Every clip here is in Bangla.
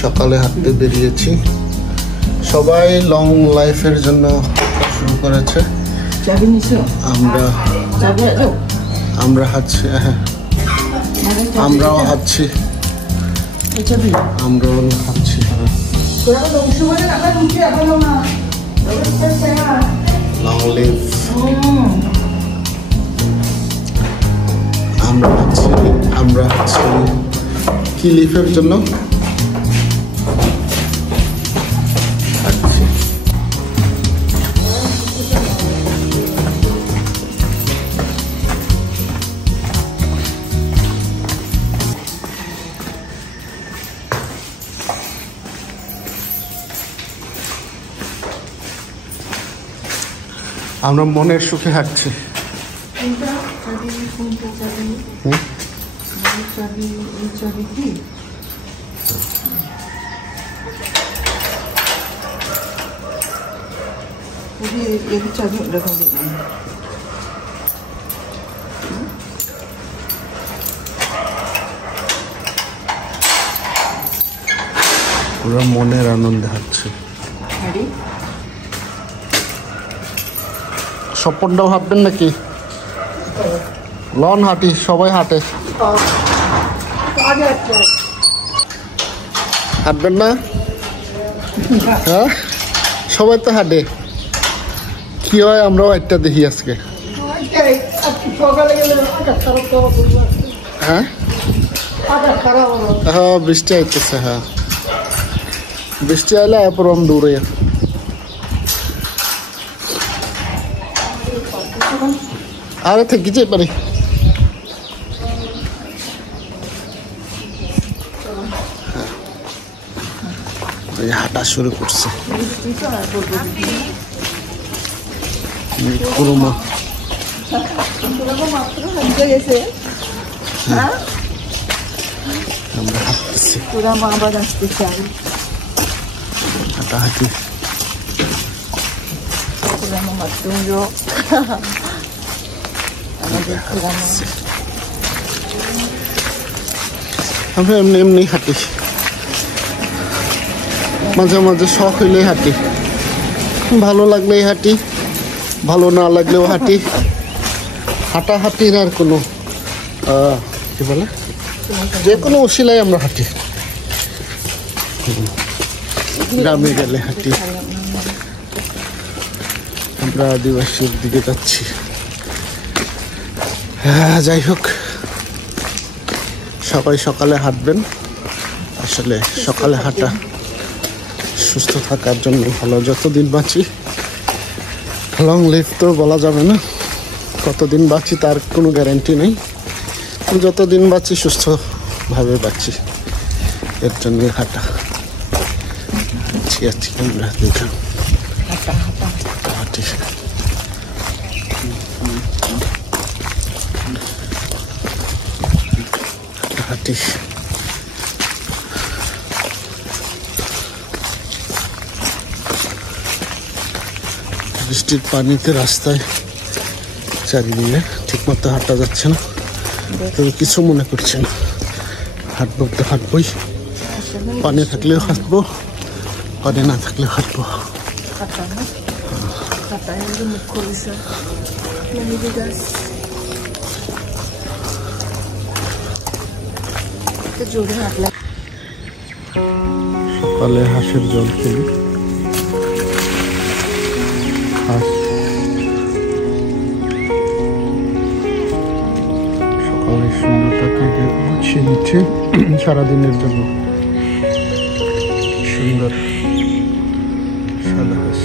সকালে হাঁটতে বেরিয়েছি। সবাই লং লাইফের জন্য শুরু করেছে। আমরা হাঁটছি, হ্যাঁ আমরাও হাঁটছি, আমরাও হাঁটছি। Long live. আমরা হাঁটছি কি লিফের জন্য হাঁটছি। আমরা মনের সুখে হাঁটছি। পুরো মনের আনন্দে হাঁটছে। স্বপনটাও হাঁটবেন নাকি? লন হাঁটি, সবাই হাঁটে। হাঁটবেন না? হ্যাঁ সবাই তো হাঁটে, কি হয় আমরাও একটা দেখি আজকে। হ্যাঁ হ্যাঁ বৃষ্টি আইতেছে, হ্যাঁ বৃষ্টি আইলে এরপর আমি দৌড়ে আরে থেকে যেতে পারি। হাঁটা শুরু করছে কুরুমা। আমরা হাঁটতেছি, হাঁটাহাঁটি। আমরা এমনি এমনি হাঁটি, মাঝে মাঝে শখ হইলেই হাঁটি, ভালো লাগলেই হাঁটি, ভালো না লাগলেও হাঁটি। হাঁটাহাঁটির আর কোনো কি বলে, যে কোনো অশিলায় আমরা হাঁটি। গ্রামে গেলে হাঁটি। আমরা আদিবাসীর দিকে যাচ্ছি। যাই হোক, সবাই সকালে হাঁটবেন। আসলে সকালে হাঁটা সুস্থ থাকার জন্য ভালো। যতদিন বাঁচি, লং লিভ তো বলা যাবে না, কতদিন বাঁচি তার কোনো গ্যারান্টি নেই। যতদিন বাঁচি সুস্থভাবে বাঁচি, এর জন্যই হাঁটা। আজকে আমরা দেখলাম হাঁটি। হাঁটি বৃষ্টির পানিতে রাস্তায় চারিদিকে ঠিক মতো হাঁটা যাচ্ছে না, তবে কিছু মনে করছে না। হাঁটবো তো হাঁটবই, পানি থাকলেও হাঁটবো, পানি না থাকলেও হাঁটবো। সকালে হাঁসের জল খেলি, হাঁস সকালের শূন্যতাকে গুছিয়ে নিচ্ছে সারাদিনের জন্য। সুন্দর সাদা হাঁস।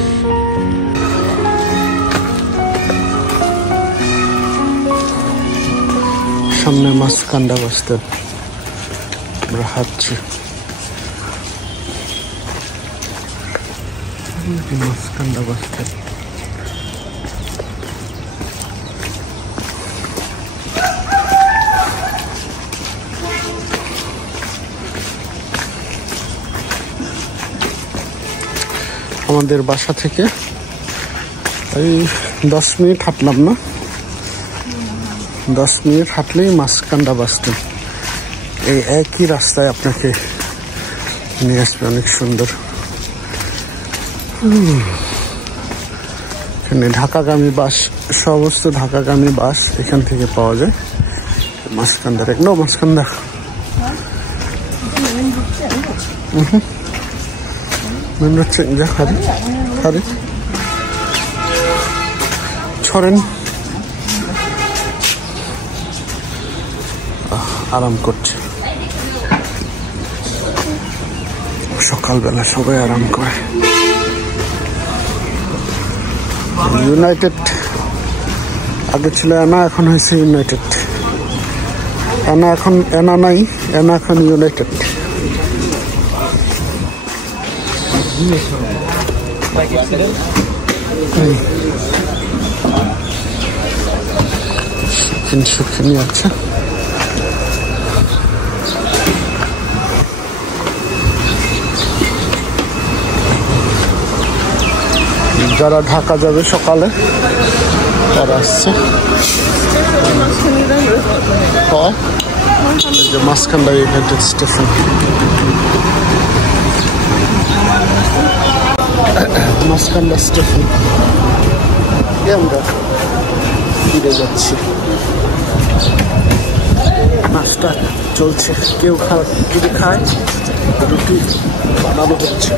সামনে মাছ কান্ডা বাঁচতে আমরা হাঁটছি। মাছ কান্ডা বাঁচতে আমাদের বাসা থেকে এই 10 মিনিট হাঁটলাম না, 10 মিনিট হাঁটলেই মাঝকান্ডা বাসতে। এই একই রাস্তায় আপনাকে নিয়ে আসবে, অনেক সুন্দর। এখানে ঢাকাগামী বাস, সমস্ত ঢাকাগামী বাস এখান থেকে পাওয়া যায়। মাসকান্দা নো মাসকান্দা menurut যা হারি হারি ছড়েন আরাম করছে। সকালবেলা সবাই আরাম করে। ইউনাইটেড আগে ছিল এনা, এখন হয়েছে ইউনাইটেড। এনা এখন এনা নাই, এনা এখন ইউনাইটেড। সুখিনি আছে। যারা ঢাকা যাবে সকালে তারা আসছে। Maskanda United station. Maskanda station আমরা ফিরে যাচ্ছি। নাস্তা চলছে, কেউ যদি খায় রুটি বানানো হচ্ছে,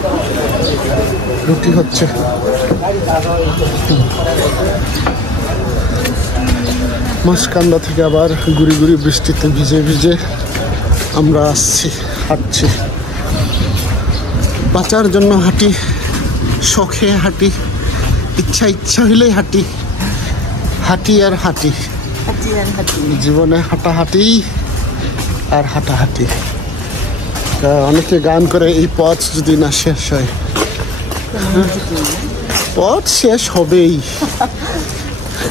রুটি হচ্ছে। মাসকান্দা থেকে আবার গুড়ি গুড়ি বৃষ্টিতে ভিজে ভিজে আমরা আসছি, হাঁটছি। বাঁচার জন্য হাঁটি, শখে হাঁটি, ইচ্ছা হলেই হাঁটি, হাঁটি আর হাঁটি। জীবনে হাঁটাহাঁটি আর হাঁটাহাঁটি। অনেকে গান করে এই পথ যদি না শেষ হয়। পথ শেষ হবেই,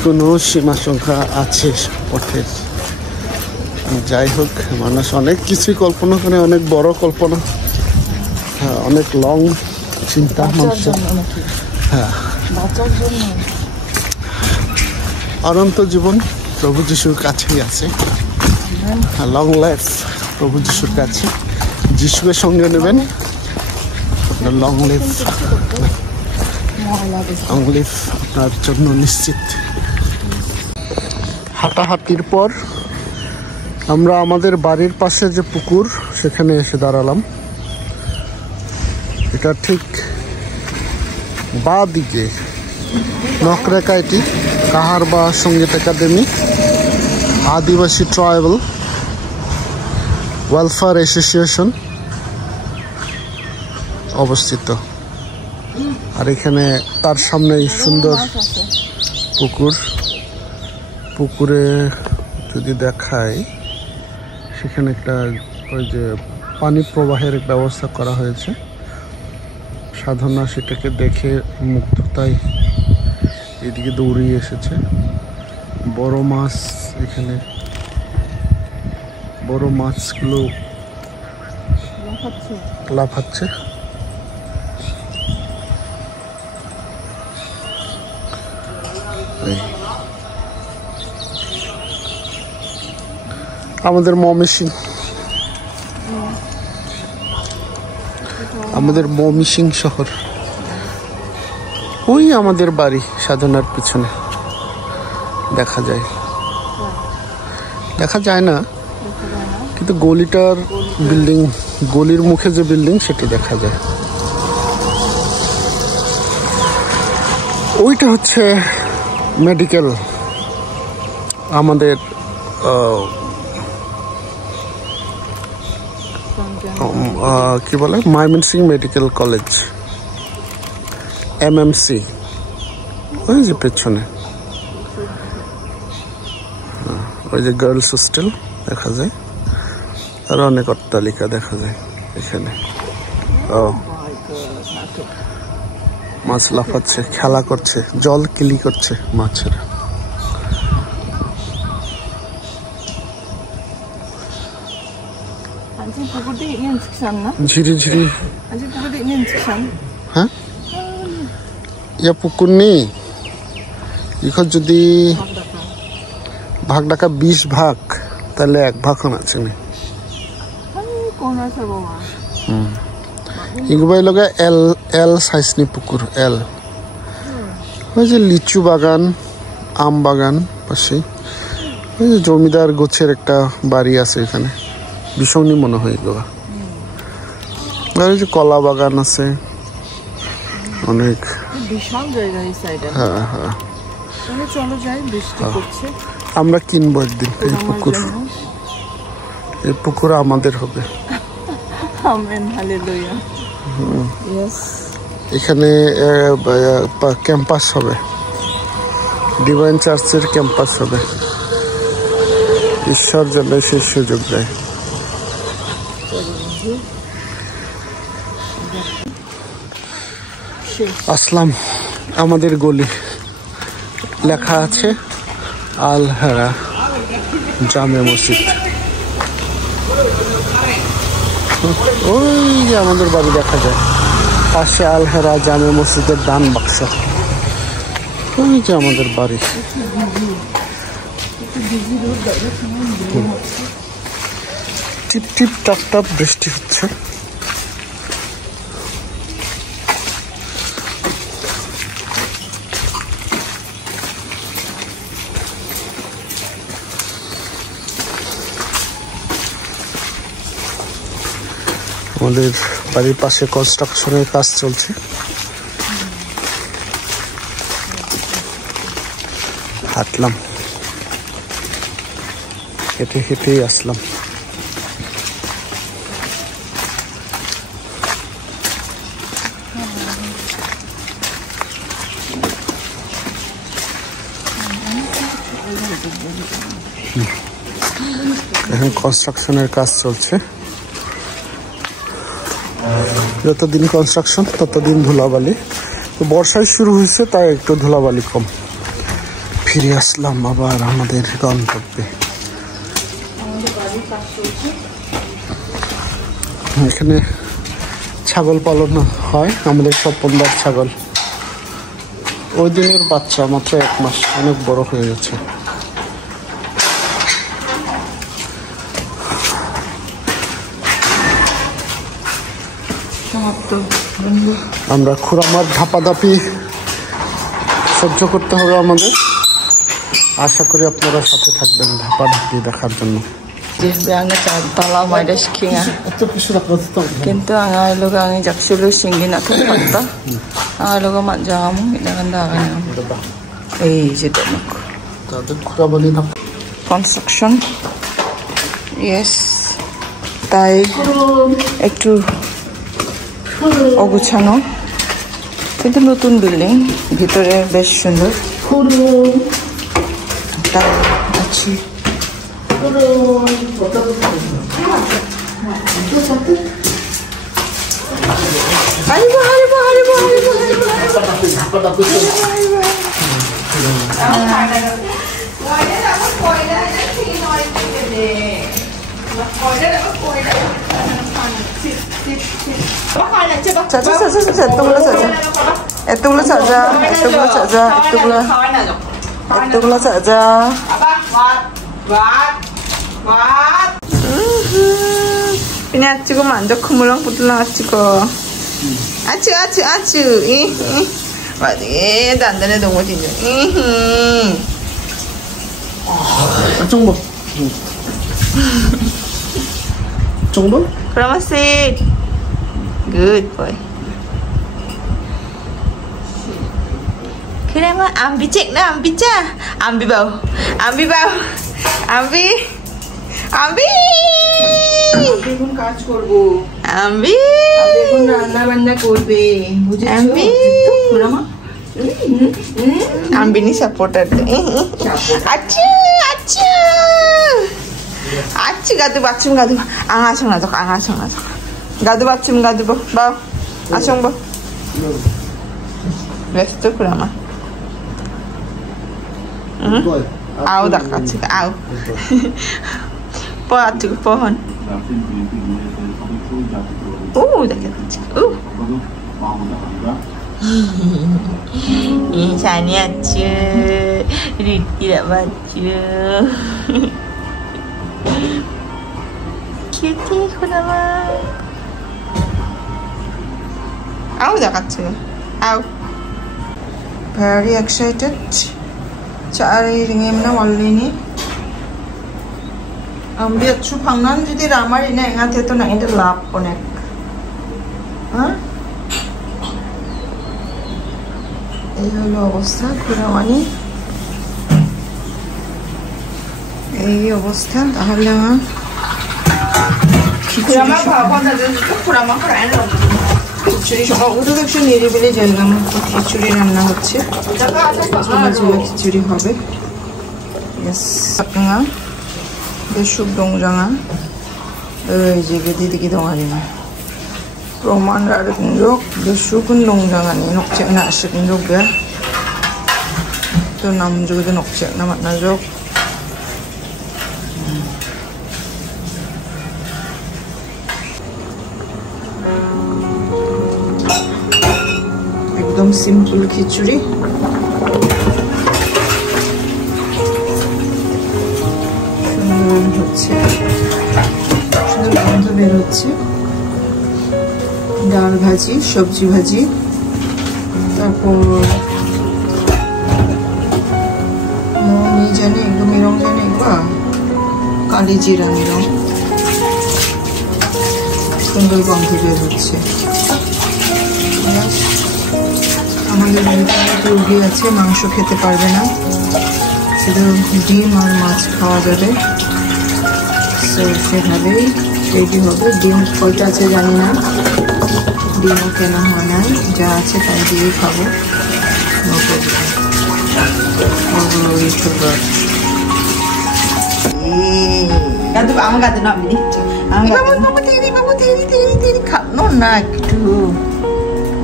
কোনো সীমা সংখ্যা আছে পথের। যাই হোক, মানুষ অনেক কিছুই কল্পনা করে, অনেক বড় কল্পনা, অনেক লং চিন্তা মানুষের। হ্যাঁ, অনন্ত জীবন প্রভু যিশুর কাছেই আছে। লং লাইফ প্রভু যিশুর কাছে। যিশুকে সঙ্গে নেবেন, আপনার লং লাইফ আপনার জন্য নিশ্চিত। হাঁটাহাঁটির পর আমরা আমাদের বাড়ির পাশে যে পুকুর, সেখানে এসে দাঁড়ালাম। এটা ঠিক বাঁ দিকে নকরেকাইটি কাহারবা সঙ্গীত একাডেমি আদিবাসী ট্রাইবাল ওয়েলফেয়ার অ্যাসোসিয়েশন অবস্থিত। আর এখানে তার সামনে সুন্দর পুকুর। পুকুরে যদি দেখায়, সেখানে একটা ওই যে পানি প্রবাহের ব্যবস্থা করা হয়েছে। সাধনা সেটাকে দেখে মুগ্ধতায় এদিকে দৌড়িয়ে এসেছে। বড় মাছ, এখানে বড় মাছগুলো লাফাচ্ছে। আমাদের ময়মনসিং শহর। ওই আমাদের বাড়ি সাধনার পিছনে দেখা যায় না, কিন্তু গলিটার বিল্ডিং, গলির মুখে যে বিল্ডিং সেটি দেখা যায়। ওইটা হচ্ছে মেডিকেল, আমাদের কি বলে ময়মনসিং মেডিকেল কলেজ, MMC। ওই যে পেছনে ওই যে গার্লস হোস্টেল দেখা যায়, আর অনেক অট্টালিকা দেখা যায় এখানে। মাছ লাফাচ্ছে, খেলা করছে, জল কিলি করছে মাছেরা। ঝিরি হ্যাঁ, ইয়া পুকুর নেই। এখন যদি ভাগ ডাকা 20 ভাগ, তাহলে 1 ভাগ আছে। এগুলো লগে এল এল সাইজনি পুকুর এল ওই যে লিচু বাগান আম বাগান পাশে ওই যে জমিদার গোছের একটা বাড়ি আছে এখানে ভীষণই মনে হয় এগুলো আর ওই যে কলা বাগান আছে অনেক বিশাল জায়গা এই সাইডে হ্যাঁ হ্যাঁ চলো যাই বৃষ্টি পড়ছে আমরা কিনবো একদিন এই পুকুর আমাদের হবে আমেন হালেলুয়া ইয়েস এখানে ক্যাম্পাস হবে ডিভাইন চার্চের ক্যাম্পাস হবে ঈশ্বর যেন সেই সুযোগ দেয় আসলাম আমাদের গলি লেখা আছে আল হেরা জামে মসজিদ ওই যে আমাদের বাড়ি দেখা যায় পাশে আল হেরা জামে মসজিদের দান বাক্স ওই যে আমাদের বাড়ি টিপ টিপ টাপ টাপ বৃষ্টি হচ্ছে আমাদের বাড়ির পাশে কনস্ট্রাকশনের কাজ চলছে হাঁটলাম হেঁটে হেঁটেই আসলাম এখন কনস্ট্রাকশনের কাজ চলছে যতদিন কনস্ট্রাকশন ততদিন ধুলাবালি তো বর্ষায় শুরু হয়েছে তাই একটু ধুলাবালি কম ফিরে আসলাম আবার আমাদের গন্তব্যে এখানে ছাগল পালন হয় আমাদের স্বপনদার ছাগল ওই দিনের বাচ্চা মাত্র 1 মাস অনেক বড় হয়ে গেছে আমরা খুরামার ধাপাধাপি সহ্য করতে হবে আমাদের আশা করি আপনারা সাথে থাকবেন ধাপাধাপি দেখার জন্য কিন্তু ang jaksulo singi na to patta ang manjang mo ganda এই যে দেখো তাদের খুরাবালি কনস্ট্রাকশন ইয়েস তাই একটু অগুছানো কিন্তু নতুন বিল্ডিং ভিতরে বেশ সুন্দর আছি এতগুলো চাচা ini aciku manjak kumulang putulang aciku acu ih wadi dandane dongo tinju 정보 정보 Promosi good boy kira mah ambi cek na ambi ca ambi bau ambi এখন কাজ করব আমি এখন রান্না বান্না করবে বুঝেছো আমি পুরামা আমি নি সাপোর্টার আচ্ছা গাদু বাথরুম গাদু আঙাছং না গাদু বাথরুম গাদু বাও আসং বাও ব্যস্ত পুরামা আও দেখাচ্ছি আও pohon. Dekat. Ini aja. Tidak baca. Cutie, kenapa? Au দেখাচ্ছে Au Very excited Cari ringin na wali ni Ambil supangnan jadi ramai ini ingat itu nak ini lap konek Hah? এই হলো অবস্থা খুরামানি এই অবস্থা তাহলে খুরামা ভাবা না যে খুরামা খায় না খিচুড়ি সব ওটা তো একটু নিরিবিলি জায়গা খিচুড়ি রান্না হচ্ছে খিচুড়ি হবে yes আপনারা বেশুক দংজাঙা এই যে গেদিদিকি দঙারিনা Roman ada tunjuk, besukun dong jangan ni nokcek nak asyik tunjuk ya. Tu nam juga tu nokcek nama najok. Ekdom simple khichuri. Sundur hocche. Sundur gandho ber hocche. ডাল ভাজি সবজি ভাজি তারপর নি জানে এগুলো মিরং জানে এগুলো কালি জিরা মিরং সুন্দর গন্ধ বের হচ্ছে আমাদের মুরগি আছে মাংস খেতে পারবে না শুধু ডিম আর মাছ খাওয়া যাবে সেভাবেই রেডি হবে ডিম কয়টা আছে জানি না ডিমও কেনা হয় নাই যা আছে তাই দিয়েই খাবো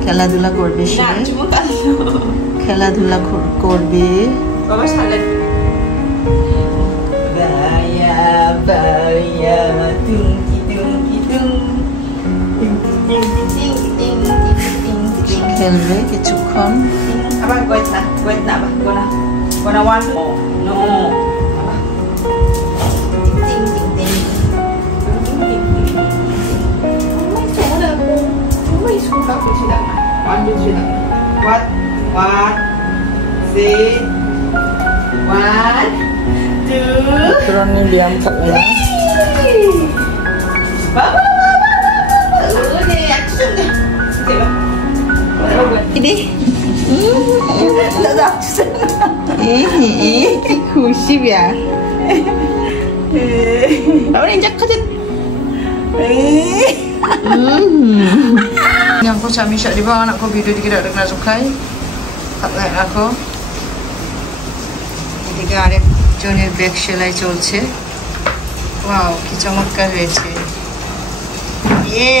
খেলাধুলা করবে খেলাধুলা করবে খেলবে কিছুক্ষণ আবার wait na gonna one no ting ting tingไม่suka aku sudah one two three what say 1 2 turun ni diam katanya baba ni action deh ini tak action ki खुशी ya orang injak kajet yang aku sami syak di bawah anakku video dikira ada kena sukai tak like aku এদিকে আরেকজনের ব্যাগ সেলাই চলছে ওয়াও কি চমৎকার হয়েছে ইয়ে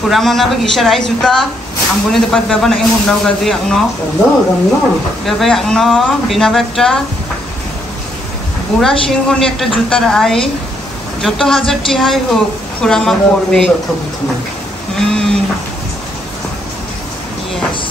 Kuramana bagi isyarai juta ampune dapat beba nak imundau gadu yang no beba yang no bina bekta বুড়া সিংহ নিয়ে একটা জুতার আই যত হাজার টিহাই হোক খুরামা পড়বে ইয়েস